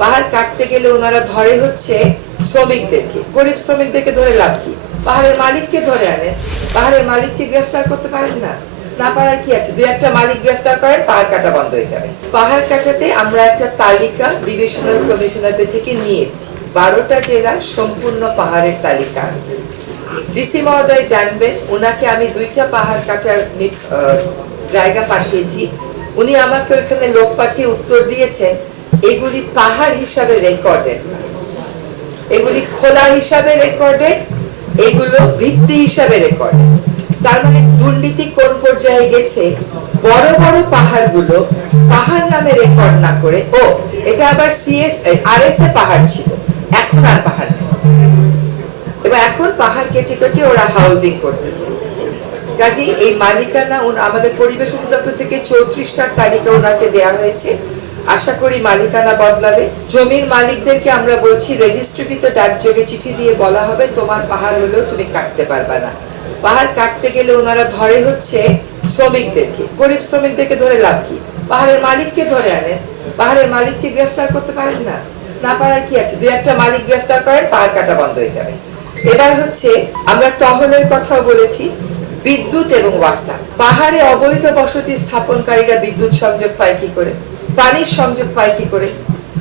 পাহাড় কাটতে গেলে ওনারা ধরে হচ্ছে শ্রমিকদেরকে। গরিব শ্রমিকদেরকে ধরে লাভ কি? পাহাড়ের মালিককে ধরে আনেন পাহাড়ের মালিককে গ্রেফতার করতে পারেন না। না পারার কি আছে? দুই একটা মালিক গ্রেফতার করেন, পাহাড় কাটা বন্ধ হয়ে যাবে। পাহাড় কাটাতে আমরা একটা তালিকা ডিভিশনাল কমিশনারদের থেকে নিয়েছি। বারোটা জেলার সম্পূর্ণ পাহাড়ের তালিকা আছে। ডিসি মহোদয় জানবেন, ওনাকে আমি দুইটা পাহাড় কাটার জায়গা পাঠিয়েছি। উনি আমাকে ওইখানে লোক পাঠিয়ে উত্তর দিয়েছেন। এগুলি পাহাড় হিসাবে রেকর্ডেড এগুলি খোলা হিসাবে রেকর্ডেড এগুলো ভিত্তি হিসাবে রেকর্ডেড তার মানে দুর্নীতি কোন পর্যায়ে গেছে? বড় বড় পাহাড়গুলো পাহাড় নামে রেকর্ড না করে। ও, এটা আবার সিএস আরএস এ পাহাড় ছিল। এখন আর পাহাড় এবং এখন পাহাড় কেটে কেটে ওরা হাউজিং করতেছে। কাজী এই মালিকানা আমাদের পরিবেশ অধিদপ্তর থেকে চৌত্রিশটার তালিকা ওনাকে দেওয়া হয়েছে। আশা করি মালিকানা বদলাবে। জমির মালিকদেরকে আমরা বলছি রেজিস্ট্রিকৃত ডাকযোগে চিঠি দিয়ে বলা হবে, তোমার পাহাড় হলেও তুমি কাটতে পারবা না। পাহাড় কাটতে গেলে ওনারা ধরে হচ্ছে শ্রমিকদেরকে। গরিব শ্রমিকদেরকে ধরে লাভ কি? পাহাড়ের মালিককে ধরে আনেন পাহাড়ের মালিককে গ্রেফতার করতে পারেন না। না পারার কি আছে? দুই একটা মালিক গ্রেফতার করেন, পাহাড় কাটা বন্ধ হয়ে যাবে। এবার হচ্ছে, আমরা টহলের কথাও বলেছি, বিদ্যুৎ এবং ওয়াসা। পাহাড়ে অবৈধ বসতি স্থাপনকারীরা বিদ্যুৎ সংযোগ পায় কি করে? পানির সংযোগ পাই কি করে?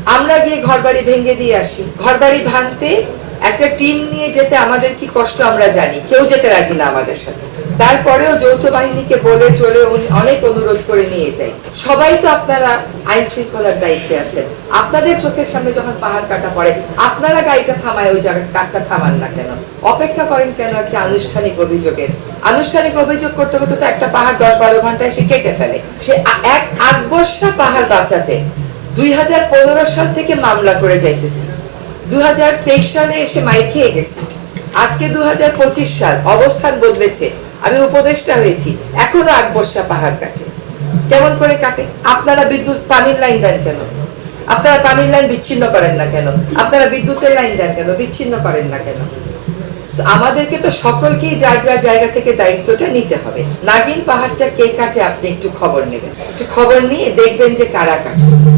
আমরা গিয়ে ঘর বাড়ি ভেঙে দিয়ে আসি। ঘর বাড়ি ভাঙতে একটা টিম নিয়ে যেতে আমাদের কি কষ্ট আমরা জানি। কেউ যেতে রাজি না আমাদের সাথে। তারপরেও যৌথ বাহিনীকে বলে চলে অনেক অনুরোধ করে নিয়ে সবাই তো আপনারা আইন শৃঙ্খলার দায়িত্বে আছেন। আপনাদের চোখের সামনে যখন পাহাড় কাটা পড়ে, আপনারা গাড়িটা থামায়, ওই জায়গায় কাজটা থামান না কেন? অপেক্ষা করেন কেন একটা আনুষ্ঠানিক অভিযোগের? আনুষ্ঠানিক অভিযোগ করতে করতে তো একটা পাহাড় দশ বারো ঘন্টায় সে কেটে ফেলে। সে এক আট বর্ষা পাহাড় বাঁচাতে দুই হাজার পনেরো সাল থেকে মামলা করে যাইতেছি। তেইশ সালে এসে মাইর খেয়ে গেছি। আজকে দু হাজার পঁচিশ সাল অবস্থান বদলেছে। আমি উপদেষ্টা হয়েছি। এখনও আট বর্ষা পাহাড় কাটে। কেমন করে কাটে? আপনারা বিদ্যুৎ পানির লাইন দেন কেন? আপনারা পানির লাইন বিচ্ছিন্ন করেন না কেন? আপনারা বিদ্যুতের লাইন দেন কেন? বিচ্ছিন্ন করেন না কেন? আমাদেরকে তো সকলকেই যার যার জায়গা থেকে দায়িত্বটা নিতে হবে। নাগিন পাহাড়টা কে কাটে আপনি একটু খবর নেবেন। একটু খবর নিয়ে দেখবেন যে কারা কাটে।